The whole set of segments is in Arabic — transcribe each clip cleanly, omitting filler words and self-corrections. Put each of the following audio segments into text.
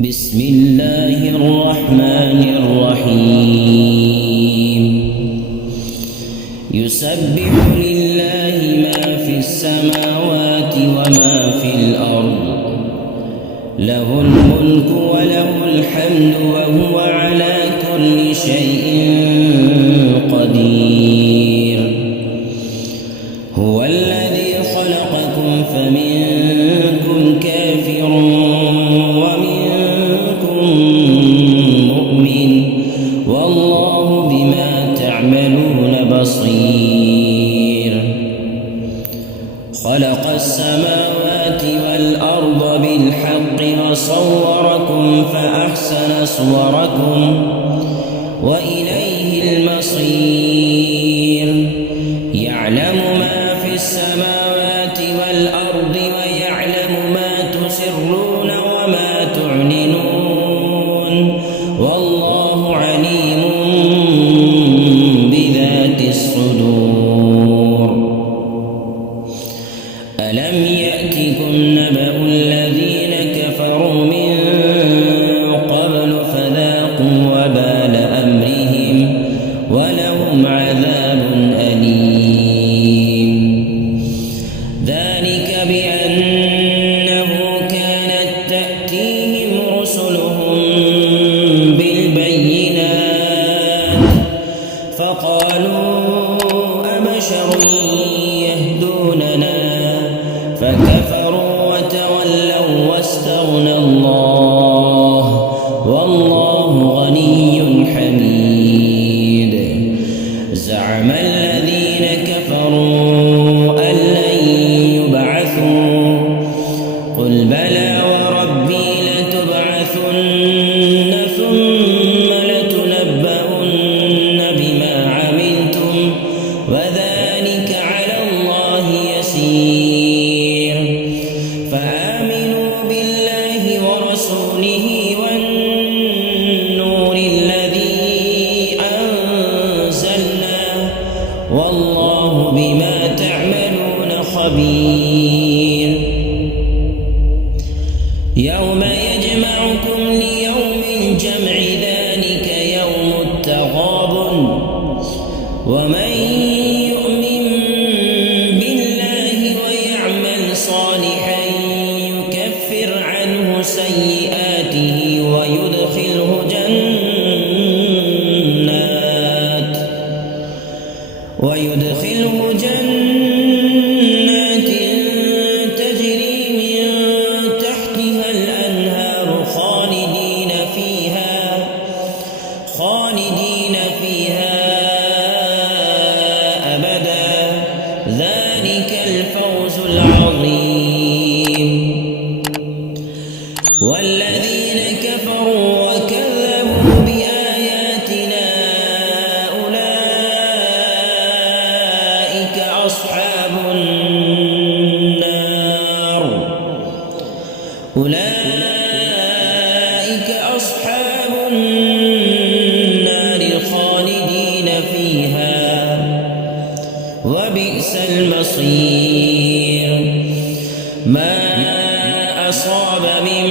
بسم الله الرحمن الرحيم يسبح لله ما في السماوات وما في الأرض له الملك وله الحمد وهو على كل شيء قدير هو الذي خلقكم فمنكم كافر ومنكم مؤمن والله بما تعملون بصير خلق السماوات والأرض بالحق وصوركم فأحسن صوركم وإليه المصير يعلم ما في السماوات والأرض ويعلم ما تسرون وما تعلنون والله عليم بذات الصدور ألم يأتكم نبأ الذين كفروا من قبل فذاقوا وبال أمرهم ولهم عذاب أليم ذلك بأنه كانت تأتيهم رسلهم بالبينات فقالوا أبشر يهدوننا فكفروا وتولوا واستغنى الله والله غني حميد زعم الذين كفروا أن لن يبعثوا قل بلى وربي لتبعثن ثم لتنبؤن بما عملتم وذلك على الله يسير فآمنوا بالله ورسوله والنور الذي أنزلنا والله بما تعملون خبير يوم يجمعكم ليوم الجمع ذلك يوم التغابن ومن يؤمن بالله ويعمل صالحا يكفر عنه سيئاته ويدخله جنات تجري من تحتها الأنهار خالدين فيها أبدا ذلك الفوز العظيم والذين كفروا وكذبوا بآياتنا أولئك أصحاب النار خالدين فيها وبئس المصير ما أصاب من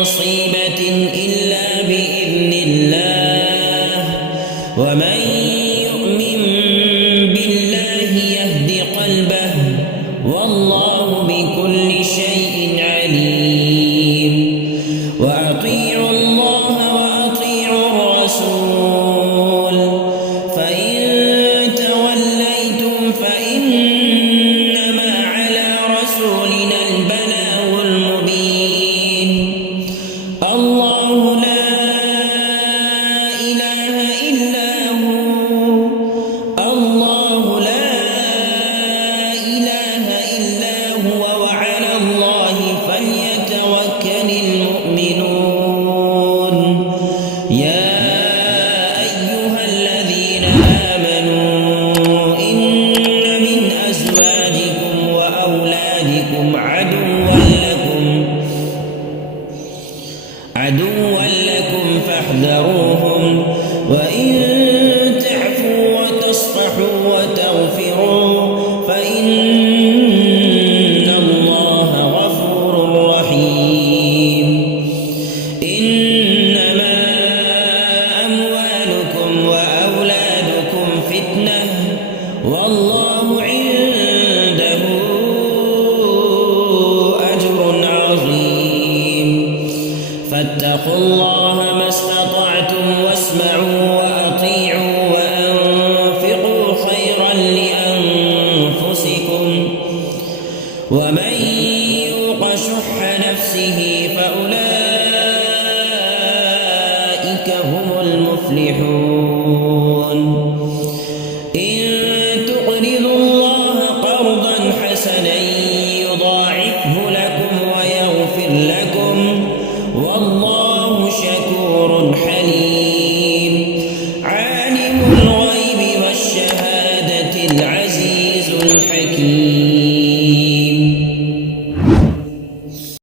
مصيبة إلا بإذن الله ومن يؤمن بالله يهد قلبه والله بكل شيء عليم وأطيعوا الله وأطيعوا الرسول فإن توليتم فإنما على رسولنا البلاغ المبين الله لا إله إلا هو وعلى الله فليتوكل المؤمنون يا أيها الذين آمنوا إن من ومن يوق شح نفسه فأولئك هم المفلحون إن تقرضوا الله قرضا حسنا يضاعفه لكم ويغفر لكم والله شكور حليم عالم الغيب والشهادة العزيز الحكيم